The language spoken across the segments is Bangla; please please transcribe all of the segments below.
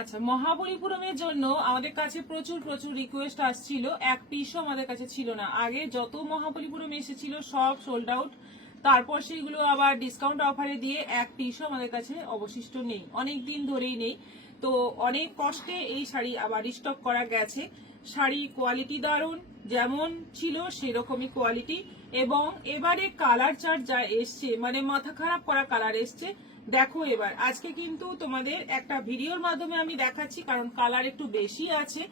আচ্ছা, মহাবলীপুরমের জন্য আমাদের কাছে প্রচুর প্রচুর রিকোয়েস্ট আসছিল। এক পিসও আমাদের কাছে ছিল না। আগে যত মহাবলীপুরম এসেছিল সব সোল্ড আউট। তারপর সেগুলো আবার ডিসকাউন্ট অফারে দিয়ে এক পিসও আমাদের কাছে অবশিষ্ট নেই, অনেক দিন ধরেই নেই। তো অনেক কষ্টে এই শাড়ি আবার রিস্টক করা গেছে। শাড়ি কোয়ালিটি দারুণ, যেমন ছিল সেরকমই কোয়ালিটি। এবং এবারে কালার চার্ট যা এসছে, মানে মাথা খারাপ করা কালার এসছে। দেখো এবার আজকে কিন্তু তোমাদের একটা ভিডিওর মাধ্যমে আমি দেখাচ্ছি, কারণ কালার একটু বেশি আছে।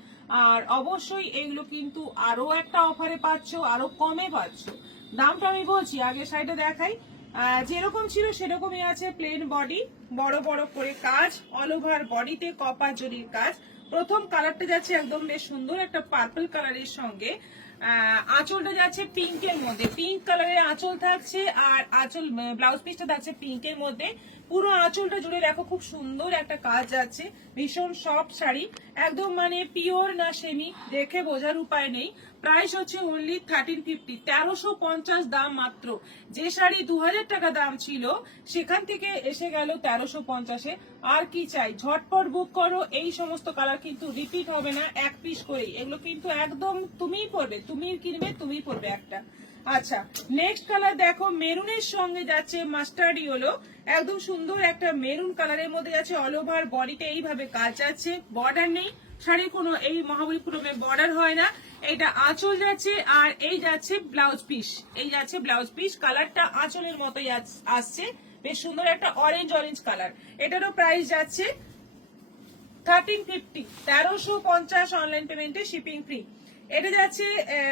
আর অবশ্যই এগুলো কিন্তু আরো একটা অফারে পাচ্ছ, আরো কমে পাচ্ছ। দামটা আমি বলছি, আগে শাড়িটা দেখাই। যেরকম ছিল সেরকমই আছে, প্লেন বডি, বড় বড় করে কাজ, অল ওভার বডিতে কপার জরির কাজ। প্রথম কালারটা যাচ্ছে একদম বেশ সুন্দর একটা পার্পল কালারের সঙ্গে। আঁচলটা যাচ্ছে পিঙ্কের মধ্যে, পিঙ্ক কালারের আঁচল থাকছে। আর আঁচল ব্লাউজ পিসটা থাকছে পিঙ্কের মধ্যে। পুরো আঁচলটা জুড়ে দেখো খুব সুন্দর একটা কাজ যাচ্ছে। ভীষণ সফট শাড়ি, একদম মানে পিওর না সেমি, দেখে বোঝার উপায় নেই। প্রাইস হচ্ছে অনলি 1350, 1350 দাম মাত্র। যে শাড়ি 2000 টাকা দাম ছিল সেখান থেকে এসে গেল 1350-এ। আর কি চাই, ঝটপট বুক করো। এই সমস্ত কালার কিন্তু রিপিট হবে না, এক পিস করেই। এগুলো কিন্তু একদম তুমিই পরবে, তুমি কিনবে, তুমিই পরবে একটা। আচ্ছা, নেক্সট কালার দেখো, মেরুনের সঙ্গে যাচ্ছে মাস্টার্ড ইয়েলো। একদম সুন্দর একটা মেরুন কালারের মধ্যে যাচ্ছে, অল ওভার বডিতে এইভাবে কাজ যাচ্ছে। বর্ডার নেই শাড়ির কোনো, এই মহাবলীপুরমে বর্ডার হয় না। এটা আঁচল যাচ্ছে, আর এই যাচ্ছে ব্লাউজ পিস। এই যাচ্ছে ব্লাউজ পিস, কালারটা আঁচলের মতোই আসছে। বেশ সুন্দর একটা অরেঞ্জ অরেঞ্জ কালার। এটারও প্রাইস যাচ্ছে 1350, 1350 অনলাইন পেমেন্টে, শিপিং ফ্রি। এটা যাচ্ছে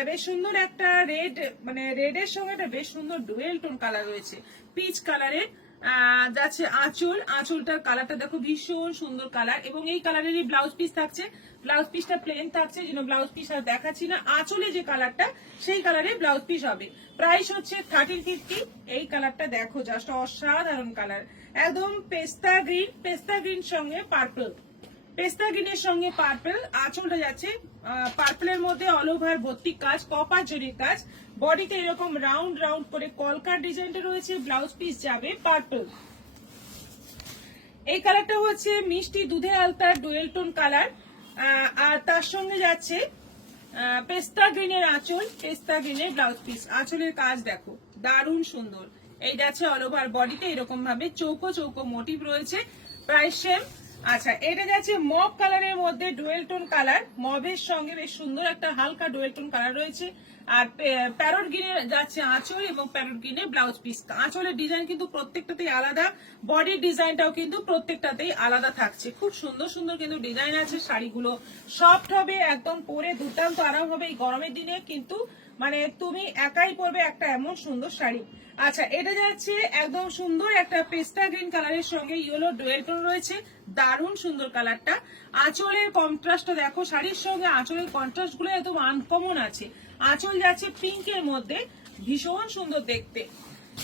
বেশ সুন্দর একটা রেড, মানে রেডের সঙ্গে একটা বেশ সুন্দর ডুয়েল টোন কালার রয়েছে, পিচ কালারের। যাচ্ছে আঁচল, আঁচলটার কালারটা দেখো ভীষণ সুন্দর কালার। এবং এই কালারেরই ব্লাউজ পিস থাকছে। ব্লাউজ পিসটা প্লেন থাকছে, যেন ব্লাউজ পিস আর দেখাচ্ছি না। আঁচলে যে কালারটা সেই কালারের ব্লাউজ পিস হবে। প্রাইস হচ্ছে 1350। এই কালারটা দেখো, জাস্ট অসাধারণ কালার, একদম পেস্তা গ্রিন, পেস্তা গ্রিন সঙ্গে পার্পল, পেস্তা গ্রিনের সঙ্গে পার্পল। আঁচলটা যাচ্ছে পার্পলের মধ্যে অল ওভার ভর্তি কাজ, কপার জরির কাজ। বডিতে এরকম রাউন্ড রাউন্ড করে কলকার ডিজাইনটা রয়েছে। ব্লাউজ পিস যাবে পার্পল। এই কালারটা হচ্ছে মিষ্টি দুধে আলতার ডুয়েল টোন কালার। আর তার সঙ্গে যাচ্ছে পেস্তা গ্রিনের আঁচল, পেস্তা গ্রিনের ব্লাউজ পিস। আঁচলের কাজ দেখো দারুণ সুন্দর। এই যাচ্ছে অল ওভার বডিতে এরকম ভাবে চৌকো চৌকো মোটিভ রয়েছে। Price same. আচ্ছা, এটা যাচ্ছে মব কালারের মধ্যে ডুয়েল টোন কালার, মবের সঙ্গে বেশ সুন্দর একটা হালকা ডুয়েল টোন কালার রয়েছে। আর প্যারট গ্রিনের যাচ্ছে আঁচল এবং প্যারট গ্রিনের ব্লাউজ পিস। আঁচলের ডিজাইন কিন্তু প্রত্যেকটাতেই আলাদা, বডির ডিজাইনটাও কিন্তু প্রত্যেকটাতেই আলাদা থাকছে। খুব সুন্দর সুন্দর কিন্তু ডিজাইন আছে। শাড়িগুলো সফট হবে, একদম পরে দুর্দান্ত আরাম হবে এই গরমের দিনে। কিন্তু মানে তুমি একাই পরবে একটা এমন সুন্দর শাড়ি। আচ্ছা, এটা যাচ্ছে একদম সুন্দর একটা পেস্তা গ্রিন কালারের সঙ্গে ইয়েলো ডুয়েল টোন রয়েছে, দারুণ সুন্দর কালারটা। আঁচলের কন্ট্রাস্টটা দেখো, শাড়ির সঙ্গে আঁচলের কন্ট্রাস্ট গুলো একদম আনকমন আছে। আঁচল যাচ্ছে পিঙ্কের মধ্যে, ভীষণ সুন্দর দেখতে।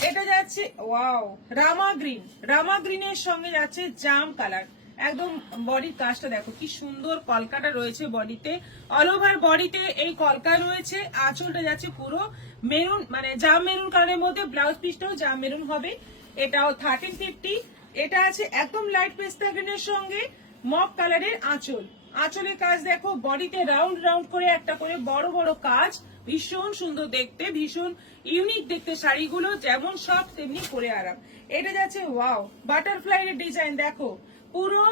এটা যাচ্ছে ওয়াও রামা গ্রিন, রামা গ্রিনের সঙ্গে যাচ্ছে জাম কালার। একদম বডির কাজটা দেখো কি সুন্দর, কলকাটা রয়েছে বডিতে, অল ওভার বডিতে এই কলকা রয়েছে। আঁচলটা যাচ্ছে পুরো মেরুন, মানে জাম মেরুন কালারের মধ্যে, ব্লাউজ পিসটাও জাম মেরুন হবে। এটাও 1350। এটা আছে একদম লাইট পেস্তা গ্রিনের সঙ্গে মক কালারের আঁচল। আঁচলের কাজ দেখো, বডিতে রাউন্ড রাউন্ড করে একটা করে বড় বড় কাজ, ভীষণ সুন্দর দেখতে, ভীষণ ইউনিক দেখতে। শাড়িগুলো যেমন সব তেমনি পরে আরাম। এটা যাচ্ছে ওয়াও বাটারফ্লাই এর ডিজাইন দেখো, পুরো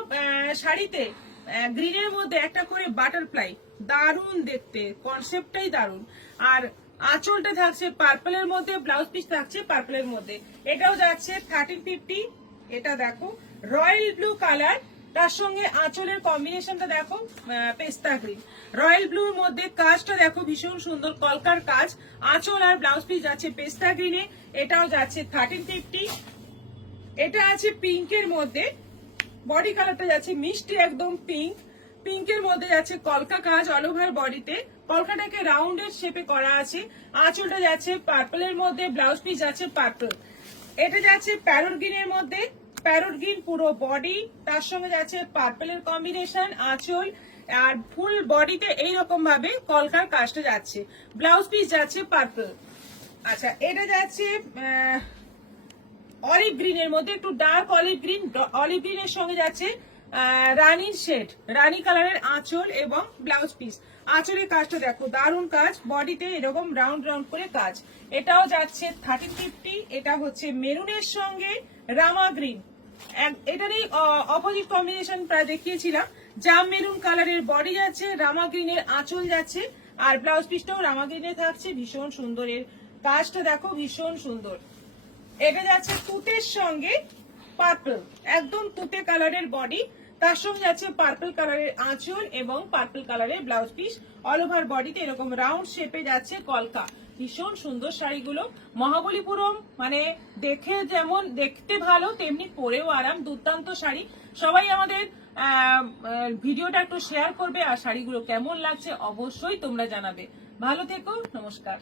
শাড়িতে গ্রিনের মধ্যে একটা করে বাটারফ্লাই, দারুণ দেখতে, কনসেপ্টটাই দারুণ। আর আঁচলটা থাকছে পার্পলের মধ্যে, ব্লাউজ পিস থাকছে পার্পলের মধ্যে। এটাও যাচ্ছে 1350। এটা দেখো রয়্যাল ব্লু কালার, তার সঙ্গে আঁচলের কম্বিনেশনটা দেখো পেস্তা গ্রিন। রয়্যাল ব্লুর মধ্যে কাজটা দেখো ভীষণ সুন্দর, কলকার কাজ। আঁচল আর ব্লাউজ পিস যাচ্ছে পেস্তা গ্রিনে। এটাও যাচ্ছে 1350। এটা আছে পিঙ্কের মধ্যে, বডি কালারটা যাচ্ছে মিষ্টি একদম পিঙ্ক, পিঙ্কের মধ্যে যাচ্ছে কলকা কাজ অল ওভার বডিতে। কলকাটাকে রাউন্ডের শেপে করা আছে। আঁচলটা যাচ্ছে পার্পলের মধ্যে, ব্লাউজ পিস যাচ্ছে পার্পল। এটা যাচ্ছে প্যারট গ্রিনের মধ্যে, প্যারট গ্রিন পুরো বডি, তার সঙ্গে যাচ্ছে পার্পলের কম্বিনেশন আঁচল। আর ফুল বডিতে এইরকম ভাবে কলকার কাজটা যাচ্ছে, ব্লাউজ পিস যাচ্ছে পার্পল। আচ্ছা, এটা যাচ্ছে অলিভ গ্রিনের মধ্যে, একটু ডার্ক অলিভ গ্রিন, অলিভ গ্রিনের সঙ্গে যাচ্ছে রানীর শেড, রানী কালারের আঁচল এবং ব্লাউজ পিস। আঁচলের কাজটা দেখো, দারুণ কাজ, বডিতে এরকম রাউন্ড রাউন্ড করে কাজ। এটাও যাচ্ছে 1350। এটা হচ্ছে মেরুনের সঙ্গে রামা গ্রিন, এটারই অপোজিট কম্বিনেশন প্রায় দেখিয়েছিলাম। জাম মেরুন কালারের বডি যাচ্ছে, রামা গ্রিনের আঁচল যাচ্ছে, আর ব্লাউজ পিসটাও রামা গ্রিনে থাকছে। ভীষণ সুন্দর, এর কাজটা দেখো ভীষণ সুন্দর। এটা যাচ্ছে তুতের সঙ্গে পার্পল, একদম তুতে কালারের বডি, তার সঙ্গে যাচ্ছে পার্পল কালারের আঁচল এবং পার্পল কালারের ব্লাউজ পিস। অল ওভার বডিতে এরকম রাউন্ড শেপে যাচ্ছে কলকা। ভীষণ সুন্দর শাড়িগুলো, মহাবলীপুরম মানে দেখে যেমন দেখতে ভালো তেমনি পরেও আরাম, দুর্দান্ত শাড়ি। সবাই আমাদের ভিডিওটা একটু শেয়ার করবে, আর শাড়িগুলো কেমন লাগছে অবশ্যই তোমরা জানাবে। ভালো থেকো, নমস্কার।